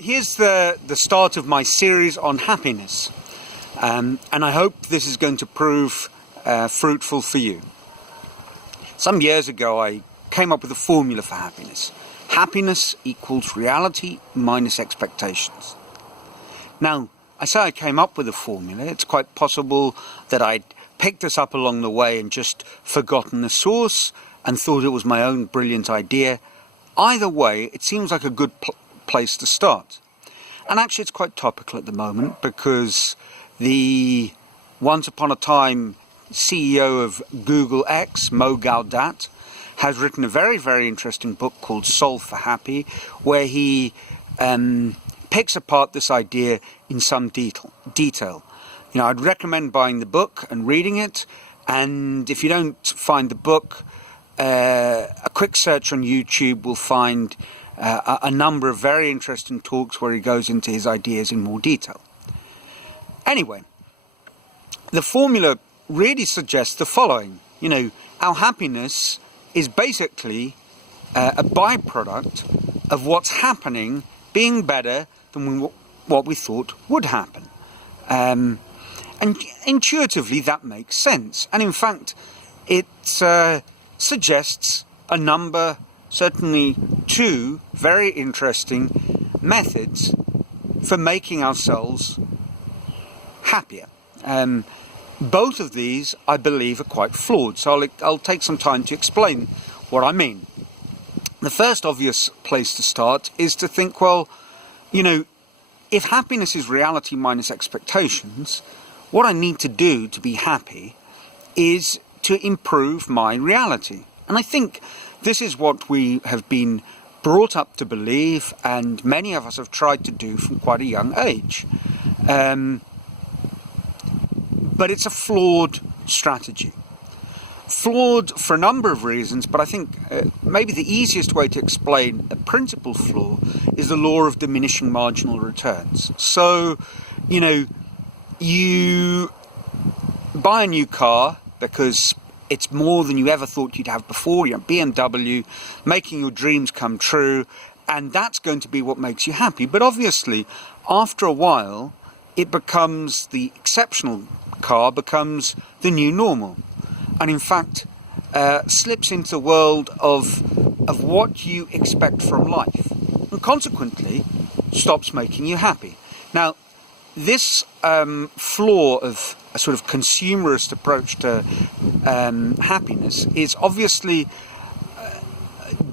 Here's the start of my series on happiness, and I hope this is going to prove fruitful for you. Some years ago I came up with a formula for happiness. Happiness equals reality minus expectations. Now, I say I came up with a formula. It's quite possible that I'd picked this up along the way and just forgotten the source and thought it was my own brilliant idea. Either way, it seems like a good place to start. And actually it's quite topical at the moment because the once upon a time CEO of Google X, Mo Gaudat, has written a very, very interesting book called Solve for Happy, where he picks apart this idea in some detail. You know, I'd recommend buying the book and reading it, and if you don't find the book, a quick search on YouTube will find a number of very interesting talks where he goes into his ideas in more detail. Anyway, the formula really suggests the following. You know, our happiness is basically a byproduct of what's happening being better than what we thought would happen. And intuitively that makes sense. And in fact, it suggests a number, certainly two, very interesting methods for making ourselves happier. Both of these, I believe, are quite flawed, so I'll take some time to explain what I mean. The first obvious place to start is to think, well, you know, if happiness is reality minus expectations, what I need to do to be happy is to improve my reality. And I think this is what we have been brought up to believe, and many of us have tried to do from quite a young age. But it's a flawed strategy. Flawed for a number of reasons, but I think maybe the easiest way to explain a principal flaw is the law of diminishing marginal returns. So, you know, you buy a new car because it's more than you ever thought you'd have before. You're BMW, making your dreams come true, and that's going to be what makes you happy. But obviously, after a while, it becomes the exceptional car, becomes the new normal, and in fact slips into the world of what you expect from life, and consequently stops making you happy. Now, this flaw of a sort of consumerist approach to happiness is obviously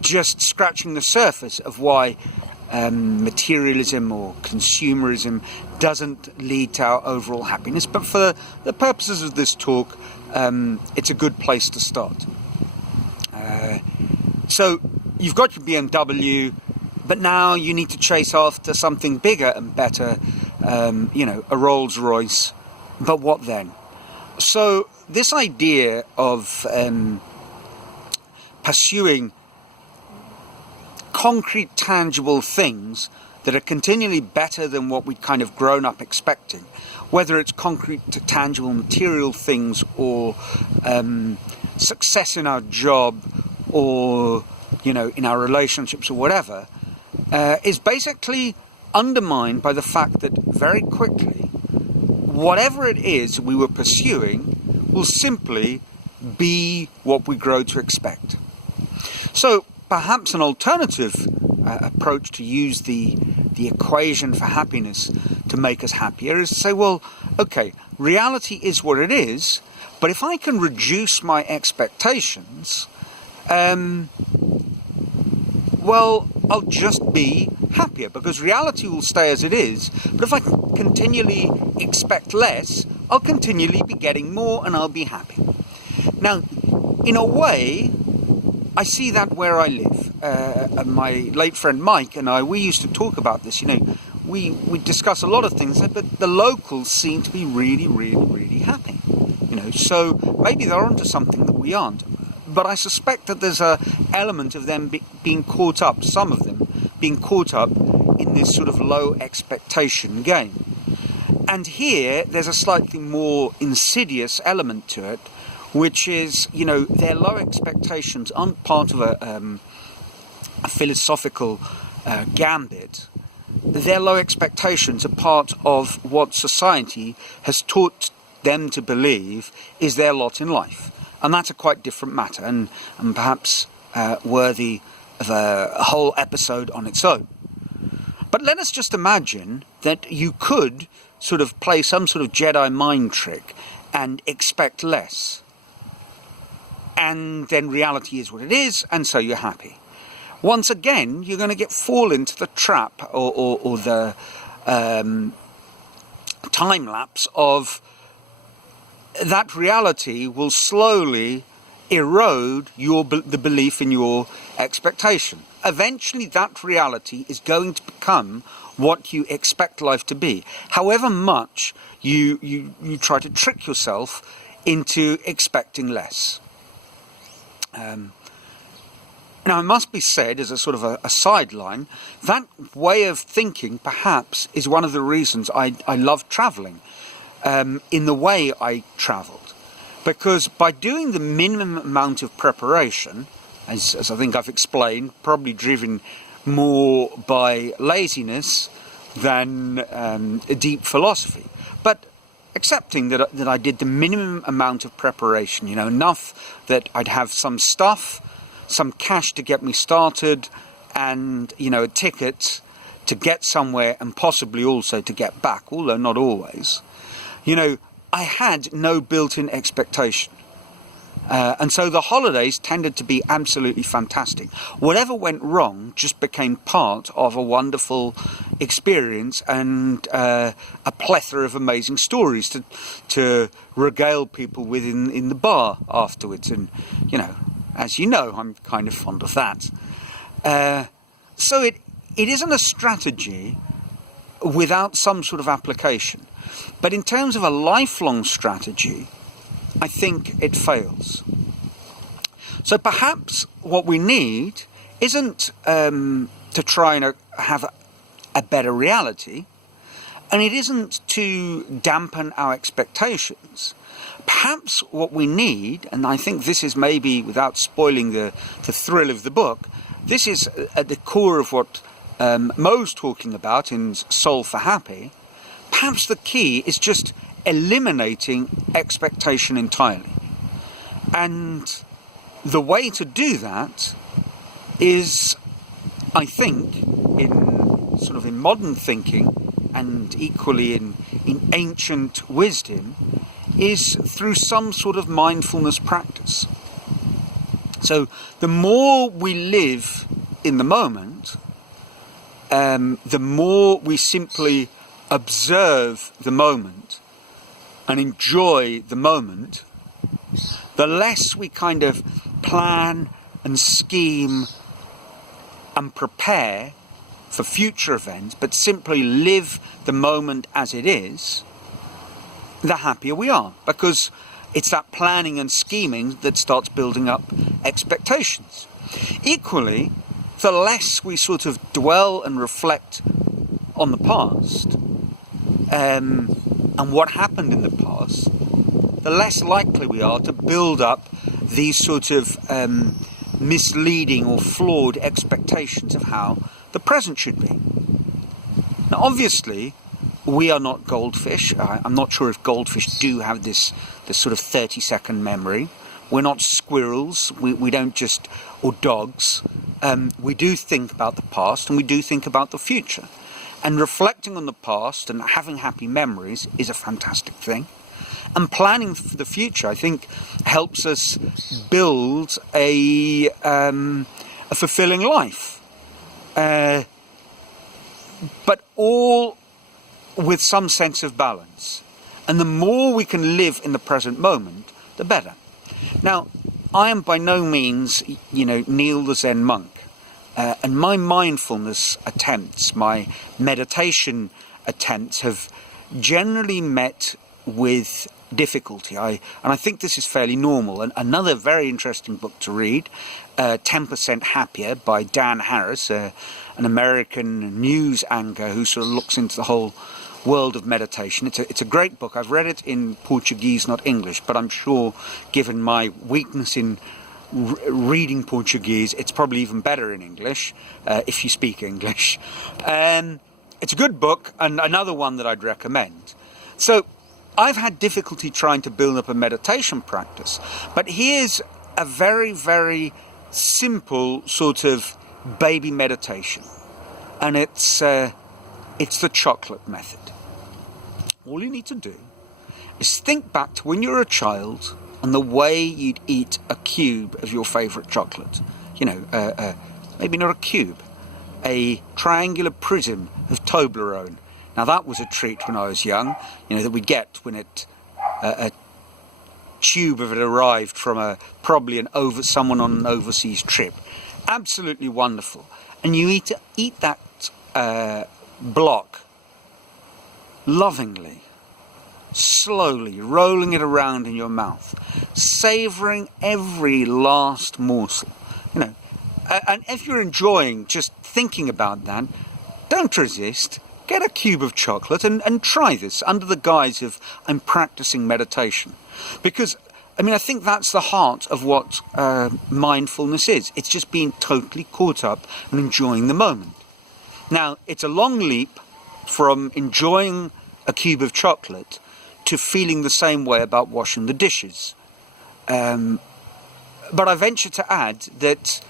just scratching the surface of why materialism or consumerism doesn't lead to our overall happiness. But for the purposes of this talk, it's a good place to start. So you've got your BMW, but now you need to chase after something bigger and better, you know, a Rolls Royce. But what then? So this idea of pursuing concrete, tangible things that are continually better than what we'd kind of grown up expecting, whether it's concrete, tangible, material things, or success in our job, or, you know, in our relationships or whatever, is basically undermined by the fact that very quickly, whatever it is we were pursuing will simply be what we grow to expect. So perhaps an alternative approach to use the equation for happiness to make us happier is to say, well, okay, reality is what it is, but if I can reduce my expectations, well, I'll just be happier, because reality will stay as it is. But if I continually expect less, I'll continually be getting more and I'll be happy. Now, in a way, I see that where I live. My late friend Mike and I, we used to talk about this. You know, we discuss a lot of things, but the locals seem to be really, really, really happy. You know, so maybe they're onto something that we aren't. But I suspect that there's an element of them being caught up, some of them being caught up in this sort of low expectation game. And here, there's a slightly more insidious element to it, which is, you know, their low expectations aren't part of a philosophical gambit. their low expectations are part of what society has taught them to believe is their lot in life. And that's a quite different matter, and perhaps worthy of a whole episode on its own. But let us just imagine that you could sort of play some sort of Jedi mind trick and expect less. And then reality is what it is, and so you're happy. Once again, you're going to fall into the trap or the time lapse of that reality will slowly erode the belief in your expectation. Eventually, that reality is going to become what you expect life to be. However much you try to trick yourself into expecting less. Now, it must be said, as a sort of a sideline, that way of thinking perhaps is one of the reasons I love travelling in the way I travelled. Because by doing the minimum amount of preparation, as I think I've explained, probably driven more by laziness than a deep philosophy, but accepting that I did the minimum amount of preparation, enough that I'd have some stuff, some cash to get me started, and a ticket to get somewhere and possibly also to get back, although not always. I had no built-in expectation. And so the holidays tended to be absolutely fantastic. Whatever went wrong just became part of a wonderful experience and a plethora of amazing stories to regale people with in the bar afterwards. And, as you know, I'm kind of fond of that. So it isn't a strategy without some sort of application. But in terms of a lifelong strategy, I think it fails. So perhaps what we need isn't to try and have a better reality, and it isn't to dampen our expectations. Perhaps what we need, and I think this is maybe, without spoiling the thrill of the book, this is at the core of what Mo's talking about in Soul for Happy. Perhaps the key is just eliminating expectation entirely. And the way to do that is, I think, in modern thinking and equally in ancient wisdom, is through some sort of mindfulness practice. So the more we live in the moment, the more we simply observe the moment and enjoy the moment, the less we kind of plan and scheme and prepare for future events, but simply live the moment as it is, the happier we are. Because it's that planning and scheming that starts building up expectations. Equally, the less we sort of dwell and reflect on the past, and what happened in the past, the less likely we are to build up these sort of misleading or flawed expectations of how the present should be. Now, obviously, we are not goldfish. I'm not sure if goldfish do have this sort of 30-second memory. We're not squirrels. We don't just, or dogs. We do think about the past and we do think about the future. And reflecting on the past and having happy memories is a fantastic thing. And planning for the future, I think, helps us build a fulfilling life. But all with some sense of balance. And the more we can live in the present moment, the better. Now, I am by no means, Neil the Zen monk. And my mindfulness attempts, my meditation attempts have generally met with difficulty. And I think this is fairly normal. And another very interesting book to read, 10% Happier by Dan Harris, an American news anchor who sort of looks into the whole world of meditation. It's a great book. I've read it in Portuguese, not English, but I'm sure, given my weakness in reading Portuguese, it's probably even better in English, if you speak English. it's a good book, and another one that I'd recommend. So I've had difficulty trying to build up a meditation practice, but here's a very, very simple sort of baby meditation, and it's the chocolate method. All you need to do is think back to when you were a child and the way you'd eat a cube of your favourite chocolate. You know, maybe not a cube, a triangular prism of Toblerone. Now that was a treat when I was young, you know, that we'd get when a tube of it arrived from probably someone on an overseas trip. Absolutely wonderful. And you eat that block lovingly, slowly, rolling it around in your mouth, savouring every last morsel. You know, and if you're enjoying just thinking about that, don't resist. Get a cube of chocolate and try this under the guise of I'm practicing meditation. Because, I mean, I think that's the heart of what mindfulness is. It's just being totally caught up and enjoying the moment. Now, it's a long leap from enjoying a cube of chocolate to feeling the same way about washing the dishes. But I venture to add that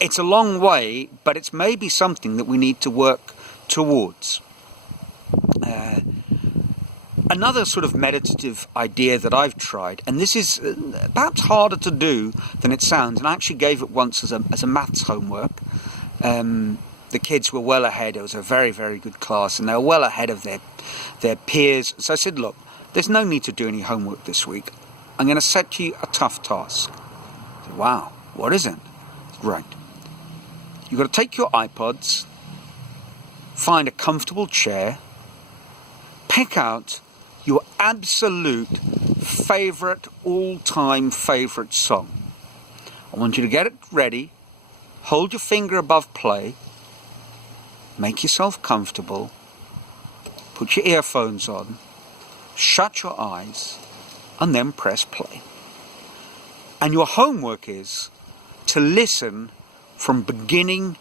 it's a long way, but it's maybe something that we need to work towards. Another sort of meditative idea that I've tried, and this is perhaps harder to do than it sounds, and I actually gave it once as a maths homework. The kids were well ahead. It was a very, very good class, and they were well ahead of their peers. So I said, look, there's no need to do any homework this week. I'm going to set you a tough task. I said, wow, what is it? Right. You've got to take your iPods, find a comfortable chair, pick out your absolute favourite, all-time favourite song. I want you to get it ready, hold your finger above play, make yourself comfortable, put your earphones on, shut your eyes, and then press play. And your homework is to listen from beginning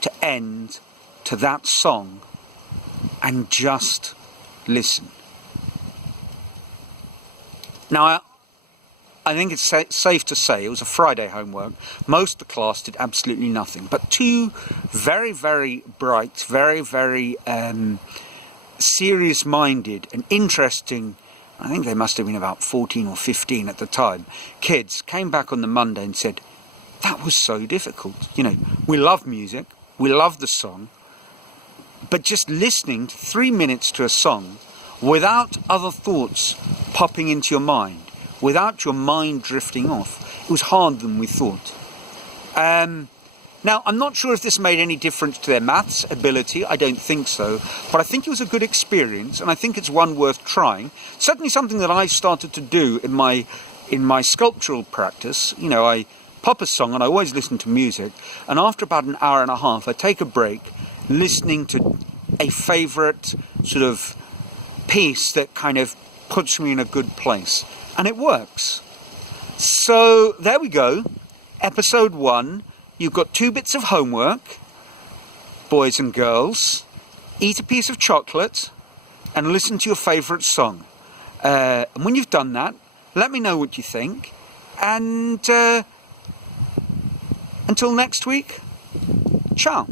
to end to that song and just listen. Now, I think it's safe to say it was a Friday homework. Most of the class did absolutely nothing. But two very, very bright, very, very serious-minded and interesting, I think they must have been about 14 or 15 at the time, kids came back on the Monday and said, that was so difficult. You know, we love music, we love the song, but just listening 3 minutes to a song without other thoughts popping into your mind, without your mind drifting off, it was harder than we thought. Now, I'm not sure if this made any difference to their maths ability. I don't think so. But I think it was a good experience, and I think it's one worth trying. Certainly something that I started to do in my sculptural practice. You know, I pop a song, and I always listen to music, and after about an hour and a half, I take a break, listening to a favourite sort of piece that kind of puts me in a good place. And it works. So, there we go. Episode 1. You've got 2 bits of homework, boys and girls. Eat a piece of chocolate and listen to your favourite song. And when you've done that, let me know what you think. And until next week, ciao.